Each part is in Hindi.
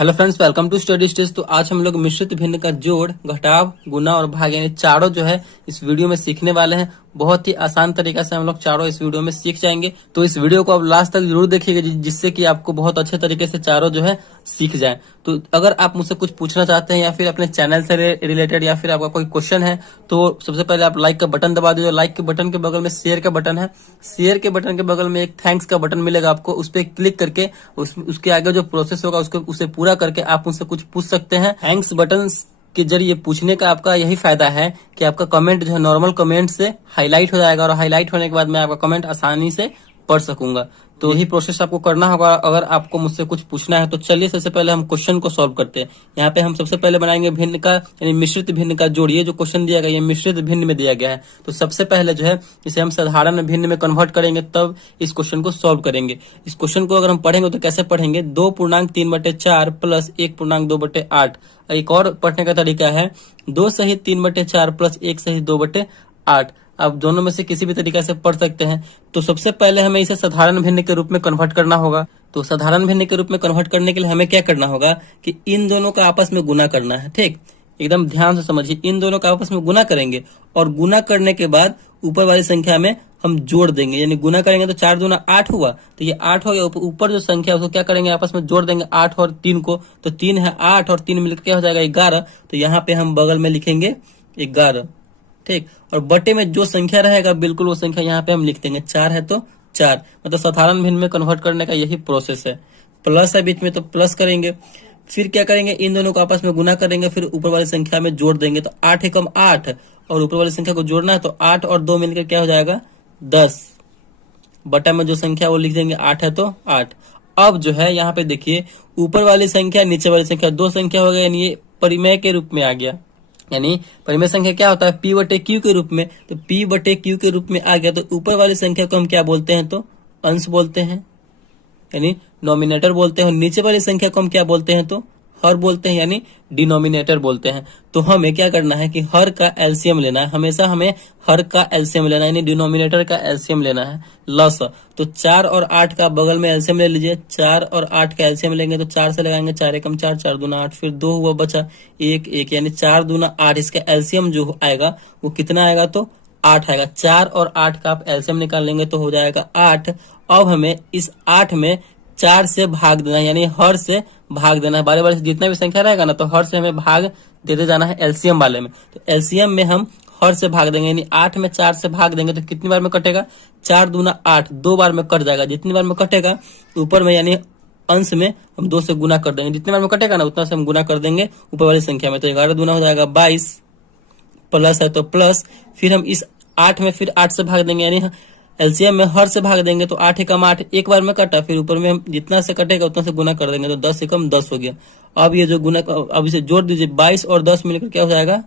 Hello friends, welcome to study stage. तो आज हम लोग मिश्रित भिन्न का जोड़, घटाव, गुना और भाग यानी चारों जो है इस वीडियो में सीखने वाले हैं। बहुत ही आसान तरीका से हम लोग चारों इस वीडियो में सीख जाएंगे। तो इस वीडियो को आप लास्ट तक जरूर देखिएगा जिससे कि आपको बहुत अच्छे तरीके से चारों जो है सीख जाए। तो अगर आप मुझसे कुछ पूछना चाहते हैं या फिर अपने चैनल से रिलेटेड या फिर आपका कोई क्वेश्चन है तो सबसे पहले आप लाइक का बटन दबा दीजिए। लाइक के बटन के बगल में शेयर का बटन है, शेयर के बटन के बगल में एक थैंक्स का बटन मिलेगा आपको। उस पर क्लिक करके उसके आगे जो प्रोसेस होगा उसको उसे पूरा करके आप मुझसे कुछ पूछ सकते हैं। थैंक्स बटन के जरिए पूछने का आपका यही फायदा है कि आपका कमेंट जो है नॉर्मल कमेंट से हाईलाइट हो जाएगा और हाईलाइट होने के बाद मैं आपका कमेंट आसानी से पढ़ सकूंगा। तो यही प्रोसेस आपको करना होगा अगर आपको मुझसे कुछ पूछना है। तो चलिए सबसे पहले हम क्वेश्चन को सॉल्व करते हैं। यहाँ पे हम सबसे पहले बनाएंगे भिन्न का यानी मिश्रित भिन्न का जोड़। ये जो क्वेश्चन दिया गया ये मिश्रित भिन्न में दिया गया है। तो सबसे पहले जो है इसे हम साधारण भिन्न में कन्वर्ट करेंगे, तब इस क्वेश्चन को सॉल्व करेंगे। इस क्वेश्चन को अगर हम पढ़ेंगे तो कैसे पढ़ेंगे, 2.3/4 प्लस 1.2/8। एक और पढ़ने का तरीका है 2 सहित 3/4 प्लस 1 सहित 2/8। आप दोनों में से किसी भी तरीका से पढ़ सकते हैं। तो सबसे पहले हमें इसे साधारण भिन्न के रूप में कन्वर्ट करना होगा। तो साधारण भिन्न के रूप में कन्वर्ट करने के लिए हमें क्या करना होगा कि इन दोनों का आपस में गुना करना है। ठीक, एकदम ध्यान से समझिए। इन दोनों का आपस में गुना करेंगे और गुना करने के बाद ऊपर वाली संख्या में हम जोड़ देंगे। यानी गुना करेंगे तो 4 दूना 8 हुआ, तो ये 8 हो गया। ऊपर जो संख्या है उसको क्या करेंगे, आपस में जोड़ देंगे 8 और 3 को। तो 3 है 8 और 3 मिलकर क्या हो जाएगा 11। तो यहाँ पे हम बगल में लिखेंगे 11। ठीक, और बटे में जो संख्या रहेगा बिल्कुल वो संख्या यहाँ पे हम लिख देंगे। 4 है तो 4। मतलब साधारण भिन्न में कन्वर्ट करने का यही प्रोसेस है। प्लस है बीच में तो प्लस करेंगे, फिर क्या करेंगे इन दोनों को आपस में गुना करेंगे, फिर ऊपर वाली संख्या में जोड़ देंगे। तो 8 एकम 8 और ऊपर वाली संख्या को जोड़ना है तो 8 और 2 मिलकर क्या हो जाएगा 10। बटा में जो संख्या वो लिख देंगे 8 है तो 8। अब जो है यहाँ पे देखिए ऊपर वाली संख्या नीचे वाली संख्या दो संख्या हो गया, यानी ये परिमेय के रूप में आ गया। यानी परिमेय संख्या क्या होता है P बटे Q के रूप में। तो P बटे Q के रूप में आ गया तो ऊपर वाली संख्या को हम क्या बोलते हैं, तो अंश बोलते हैं यानी नॉमिनेटर बोलते हैं। नीचे वाली संख्या को हम क्या बोलते हैं, तो हर बोलते हैं यानी डिनोमिनेटर बोलते हैं। तो हमें क्या करना है कि हर का एलसीएम लेना है। हमेशा हमें हर का एलसीएम लेना है यानी डिनोमिनेटर का एलसीएम लेना है। लस तो 4 और 8 का बगल में एलसीएम ले लीजिए। 4 और 8 का एलसीएम लेंगे तो 4 से लगाएंगे 4 एकम 4, 4 दूना 8, फिर 2 हुआ बचा 1 1 यानी 4 दूना 8। इसका एलसीएम जो आएगा वो कितना आएगा, तो 8 आएगा। 4 और 8 का आप एलसीएम निकाल लेंगे तो हो जाएगा 8। अब हमें इस 8 में 4 से भाग देना है यानी हर से भाग देना है। बारे बारे से जितना भी संख्या रहेगा ना तो हर से हमें भाग देते जाना है एलसीएम वाले में। तो एलसीएम में हम हर से भाग देंगे यानी 8 में 4 से भाग देंगे तो कितनी बार में कटेगा, 4 दूना 8, 2 बार में कट जाएगा। जितनी बार में कटेगा ऊपर में यानी अंश में हम 2 से गुना कर देंगे। जितनी बार में कटेगा ना उतना से हम गुना कर देंगे ऊपर वाली संख्या में। तो 11 दूना हो जाएगा 22, प्लस है तो प्लस, फिर हम इस 8 में फिर 8 से भाग देंगे यानी एलसीएम में हर से भाग देंगे। तो 8 एकम 8 एक बार में कटा, फिर ऊपर में हम जितना से कटेगा उतना से गुना कर देंगे तो 10 एकम 10 हो गया। अब ये जो गुना अब इसे जोड़ दीजिए, 22 और 10 मिलकर क्या हो जाएगा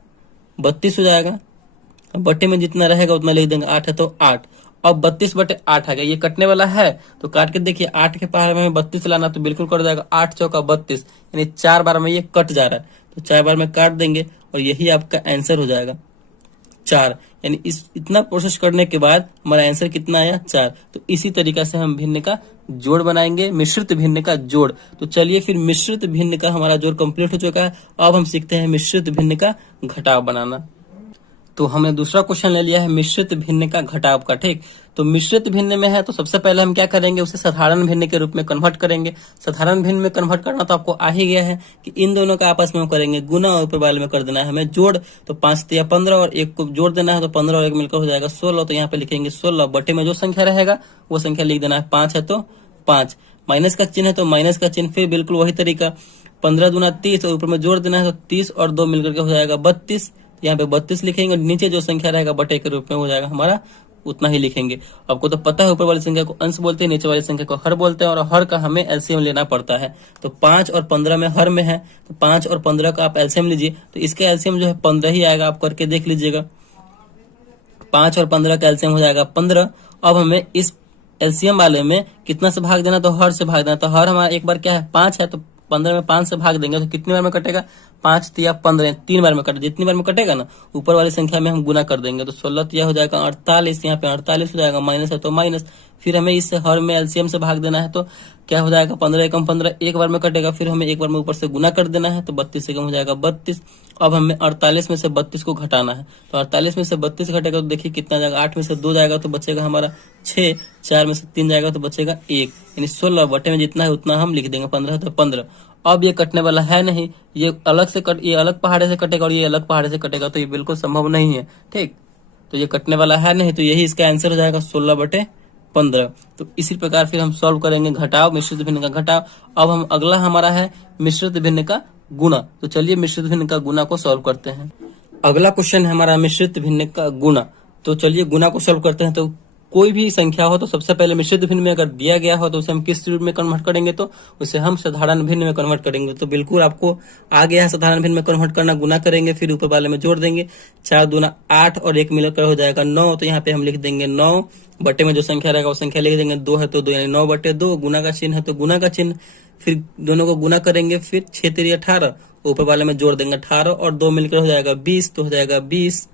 32 हो जाएगा। बट्टे में जितना रहेगा उतना लिख देंगे। 8 है तो 8। अब 32 बटे 8 आ गया। ये कटने वाला है तो काट के देखिए 8 के पहाड़ में हमें 32 लाना तो बिल्कुल कट जाएगा। 8 चौका 32 यानी 4 बार में ये कट जा रहा है तो 4 बार में काट देंगे और यही आपका आंसर हो जाएगा 4। यानी इस इतना प्रोसेस करने के बाद हमारा आंसर कितना आया 4। तो इसी तरीका से हम भिन्न का जोड़ बनाएंगे, मिश्रित भिन्न का जोड़। तो चलिए फिर मिश्रित भिन्न का हमारा जोड़ कंप्लीट हो चुका है। अब हम सीखते हैं मिश्रित भिन्न का घटाव बनाना। तो हमने दूसरा क्वेश्चन ले लिया है मिश्रित भिन्न का घटाव का। ठीक, तो मिश्रित भिन्न में है तो सबसे पहले हम क्या करेंगे, उसे साधारण भिन्न के रूप में कन्वर्ट करेंगे। साधारण भिन्न में कन्वर्ट करना तो आपको आ ही गया है कि इन दोनों का आपस में करेंगे गुना और ऊपर वाले में कर देना है हमें जोड़। तो 5 या 15 और 1 को जोड़ देना है तो 15 और 1 मिलकर हो जाएगा 16। तो यहाँ पे लिखेंगे 16। बटे में जो संख्या रहेगा वो संख्या लिख देना है। 5 है तो 5, माइनस का चिन्ह है तो माइनस का चिन्ह, फिर बिल्कुल वही तरीका 15 दूना 30 और ऊपर में जोड़ देना है तो 30 और 2 मिलकर के हो जाएगा 32। यहाँ पे 32 लिखेंगे, नीचे जो संख्या रहेगा बटे के रूप में हो जाएगा हमारा, उतना ही लिखेंगे। आपको तो पता है ऊपर वाली संख्या को अंश बोलते हैं, नीचे वाली संख्या को हर बोलते हैं और हर का हमें एलसीएम लेना पड़ता है। तो 5 और 15 में हर में है तो 5 और 15 का आप एलसीएम लीजिए तो इसका एलसीएम जो है 15 ही आएगा। आप करके देख लीजिएगा। 5 और 15 का एलसीएम हो जाएगा 15। अब हमें इस एलसीएम वाले में कितना से भाग देना, तो हर से भाग देना। तो हर हमारा एक बार क्या है 5 है तो 15 में 5 से भाग देंगे तो कितनी बार में कटेगा, 5 तिया 15, 3 बार में कटे, जितनी बार में कटेगा ना ऊपर वाली संख्या में हम गुना कर देंगे। तो 16 तिया हो जाएगा 48, यहाँ पे 48 हो जाएगा, माइनस है तो माइनस। फिर हमें इस हर में एलसीएम से भाग देना है तो क्या हो जाएगा, 15 एकम 15 एक बार में कटेगा, फिर हमें एक बार में ऊपर से गुना कर देना है तो 32 एकम हो जाएगा 32। अब हमें 48 में से 32 को घटाना है, तो 48 में से 32 घटेगा तो देखिए कितना जाएगा, 8 में से 2 जाएगा तो बचेगा हमारा 6, 4 में से 3 जाएगा तो बचेगा 1, यानी 16 बटे में जितना है उतना हम लिख देंगे, 15 तो 15। अब ये कटने वाला है नहीं, ये अलग से ये अलग पहाड़े से कटेगा और ये अलग पहाड़े से कटेगा, तो ये बिल्कुल संभव नहीं है, ठीक। तो ये कटने वाला है नहीं, तो यही इसका आंसर हो जाएगा 16 बटे 15। तो इसी प्रकार फिर हम सॉल्व करेंगे घटाव, मिश्रित भिन्न का घटाव। अब हम अगला हमारा है मिश्रित भिन्न का गुना। तो चलिए मिश्रित भिन्न का गुना को सॉल्व करते हैं। अगला क्वेश्चन है हमारा मिश्रित भिन्न का गुना। तो चलिए गुना को सॉल्व करते हैं। तो कोई भी संख्या हो तो सबसे पहले मिश्रित भिन्न में अगर दिया गया हो तो उसे हम किस रूप में कन्वर्ट करेंगे, तो उसे हम साधारण भिन्न में कन्वर्ट करेंगे। तो बिल्कुल आपको आ गया है साधारण भिन्न में कन्वर्ट करना, गुना करेंगे फिर ऊपर वाले में जोड़ देंगे, 4 दूना 8 और 1 मिलकर हो जाएगा 9। तो यहाँ पे हम लिख देंगे 9, बटे में जो संख्या रहेगा वो संख्या लिख देंगे, 2 है तो 2 यानी 9 बटे 2, गुना का चिन्ह है तो गुना का चिन्ह, फिर दोनों को गुना करेंगे, फिर 6 3 18, ऊपर वाले में जोड़ देंगे 18 और 2 मिलकर हो जाएगा 20, तो हो जाएगा 20,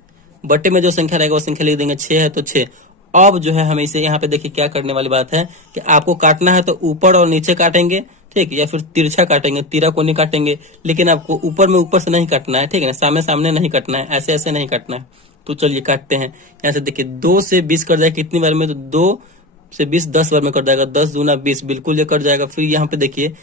बटे में जो संख्या रहेगा वो संख्या लिख देंगे, 6 है तो 6। अब जो है हमें इसे यहाँ पे देखिए क्या करने वाली बात है कि आपको काटना है तो ऊपर और नीचे काटेंगे, ठीक, या फिर तिरछा काटेंगे, तिरा को नहीं काटेंगे, लेकिन आपको ऊपर में ऊपर से नहीं काटना है, ठीक है ना, सामने सामने नहीं काटना है, ऐसे ऐसे नहीं काटना है। तो चलिए काटते हैं। यहाँ से देखिए 2 से 20 कट जाएगा कितनी बार में, तो 2 से 20 10 बार में कट जाएगा, 10 दूना 20, बिल्कुल ये कट जाएगा। फिर यहाँ पे देखिए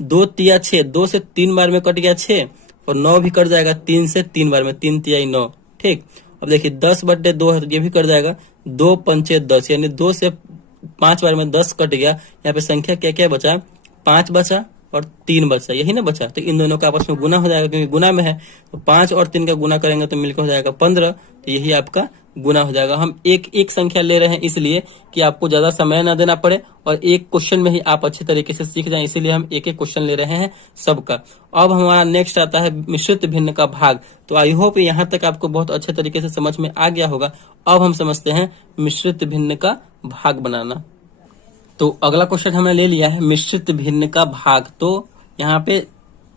2 तिया 6, 2 से 3 बार में कट गया 6, और 9 भी कट जाएगा 3 से 3 बार में, 3 तिया 9, ठीक। अब देखिए 10 बटे 2 है तो ये भी कट जाएगा, 2 पंचे 10, यानी 2 से 5 बार में 10 कट गया। यहाँ पे संख्या क्या क्या बचा, 5 बचा और 3 बचा, यही ना बचा। तो इन दोनों का आपस में गुना हो जाएगा क्योंकि गुना में है, तो 5 और 3 का गुना करेंगे तो मिलकर हो जाएगा 15। तो यही आपका गुना हो जाएगा। हम एक एक संख्या ले रहे हैं इसलिए कि आपको ज्यादा समय ना देना पड़े और एक क्वेश्चन में ही आप अच्छी तरीके से सीख जाएं, इसीलिए हम एक एक क्वेश्चन ले रहे हैं सबका। अब हमारा नेक्स्ट आता है मिश्रित भिन्न का भाग। तो आई होप यहाँ तक आपको बहुत अच्छे तरीके से समझ में आ गया होगा। अब हम समझते हैं मिश्रित भिन्न का भाग बनाना। तो अगला क्वेश्चन हमने ले लिया है मिश्रित भिन्न का भाग। तो यहाँ पे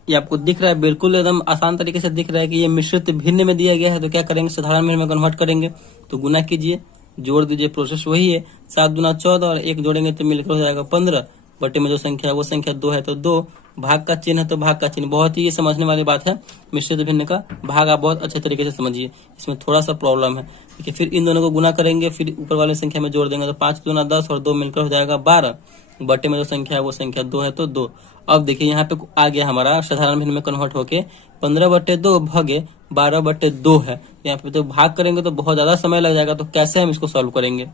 ये आपको दिख रहा है, बिल्कुल एकदम आसान तरीके से दिख रहा है कि ये मिश्रित भिन्न में दिया गया है। तो क्या करेंगे, साधारण भिन्न में कन्वर्ट करेंगे। तो गुना कीजिए, जोड़ दीजिए, प्रोसेस वही है, 7 दूना 14 और 1 जोड़ेंगे तो मिलकर हो जाएगा 15, बटे में जो संख्या है वो संख्या 2 है तो 2, भाग का चिन्ह है तो भाग का चिन्ह। बहुत ही ये समझने वाली बात है, मिश्रित भिन्न का भाग आप बहुत अच्छे तरीके से समझिए, इसमें थोड़ा सा प्रॉब्लम है। ठीक है, फिर इन दोनों को गुना करेंगे, फिर ऊपर वाले संख्या में जोड़ देंगे तो 5 दूना 10 और 2 मिलकर हो जाएगा 12, बटे में जो संख्या है वो संख्या 2 है तो 2। अब देखिए यहाँ पे आ गया हमारा साधारण भिन्न में कन्वर्ट होके 15 बटे 2 भागे 12 बटे 2 है। यहाँ पे तो भाग करेंगे तो बहुत ज्यादा समय लग जाएगा। तो कैसे हम इसको सॉल्व करेंगे,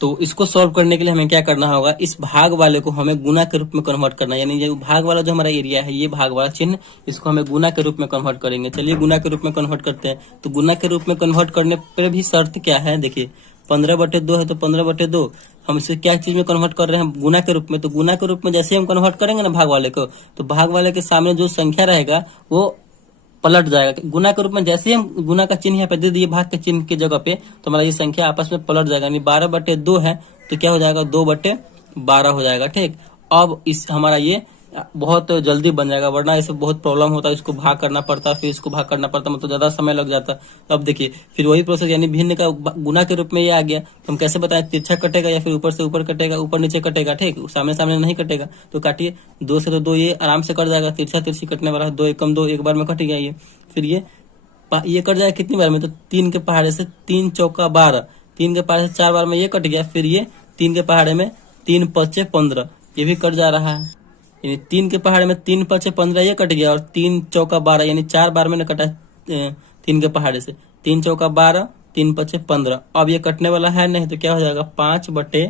तो इसको सॉल्व करने के लिए हमें क्या करना होगा, इस भाग वाले को हमें गुना के रूप में कन्वर्ट करना है। यानी ये भाग वाला जो हमारा एरिया है, ये भाग वाला चिन्ह, इसको हमें गुना के रूप में कन्वर्ट करेंगे। चलिए गुना के रूप में कन्वर्ट करते हैं। तो गुना के रूप में कन्वर्ट करने पर भी शर्त क्या है, देखिए 15 बटे 2 है तो 15 बटे 2, हम इसे क्या चीज में कन्वर्ट कर रहे हैं, गुना के रूप में। तो गुना के रूप में जैसे हम कन्वर्ट करेंगे ना भाग वाले को, तो भाग वाले के सामने जो संख्या रहेगा वो पलट जाएगा। गुना के रूप में जैसे हम गुना का चिन्ह यहाँ पे दे दिए भाग के चिन्ह की जगह पे, तो हमारा ये संख्या आपस में पलट जाएगा। यानी 12 बटे 2 है तो क्या हो जाएगा, 2 बटे 12 हो जाएगा। ठीक, अब इस हमारा ये बहुत जल्दी बन जाएगा, वरना इसे बहुत प्रॉब्लम होता है, इसको भाग करना पड़ता, फिर इसको भाग करना पड़ता, मतलब ज्यादा समय लग जाता। अब देखिए फिर वही प्रोसेस, यानी भिन्न का गुना के रूप में ये आ गया। तो हम कैसे बताएं, तिरछा कटेगा या फिर ऊपर से ऊपर कटेगा, ऊपर नीचे कटेगा। ठीक, सामने सामने नहीं कटेगा। तो काटिए, 2 से तो 2 ये आराम से कट जाएगा, तिरछा तिरछी कटने वाला है, 2 एकम 2 एक बार में कट गया ये। फिर ये कट जाएगा कितनी बार में, तो 3 के पहाड़े से 3 चौका 12, 3 के पहाड़े से 4 बार में ये कट गया। फिर ये 3 के पहाड़े में 3 पचे 15, ये भी कट जा रहा है। यानी 3 के पहाड़े में 3 पचे 15 ये कट गया, और 3 चौका 12 यानी 4 बार में न कटा 3 के पहाड़े से, 3 चौका 12, 3 पचे 15। अब ये कटने वाला है नहीं, तो क्या हो जाएगा, 5 बटे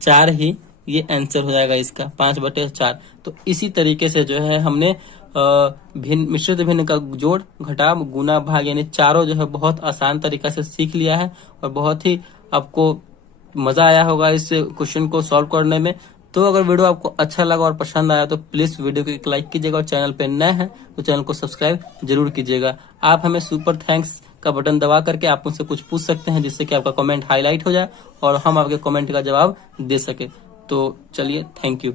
4 ही ये आंसर हो जाएगा इसका, 5 बटे 4। तो इसी तरीके से जो है हमने भिन्न मिश्रित भिन्न का जोड़ घटाव गुना भाग यानी चारों जो है बहुत आसान तरीका से सीख लिया है, और बहुत ही आपको मजा आया होगा इस क्वेश्चन को सॉल्व करने में। तो अगर वीडियो आपको अच्छा लगा और पसंद आया तो प्लीज वीडियो को एक लाइक कीजिएगा, और चैनल पे नए हैं तो चैनल को सब्सक्राइब जरूर कीजिएगा। आप हमें सुपर थैंक्स का बटन दबा करके आप मुझसे कुछ पूछ सकते हैं, जिससे कि आपका कमेंट हाईलाइट हो जाए और हम आपके कमेंट का जवाब दे सके। तो चलिए, थैंक यू।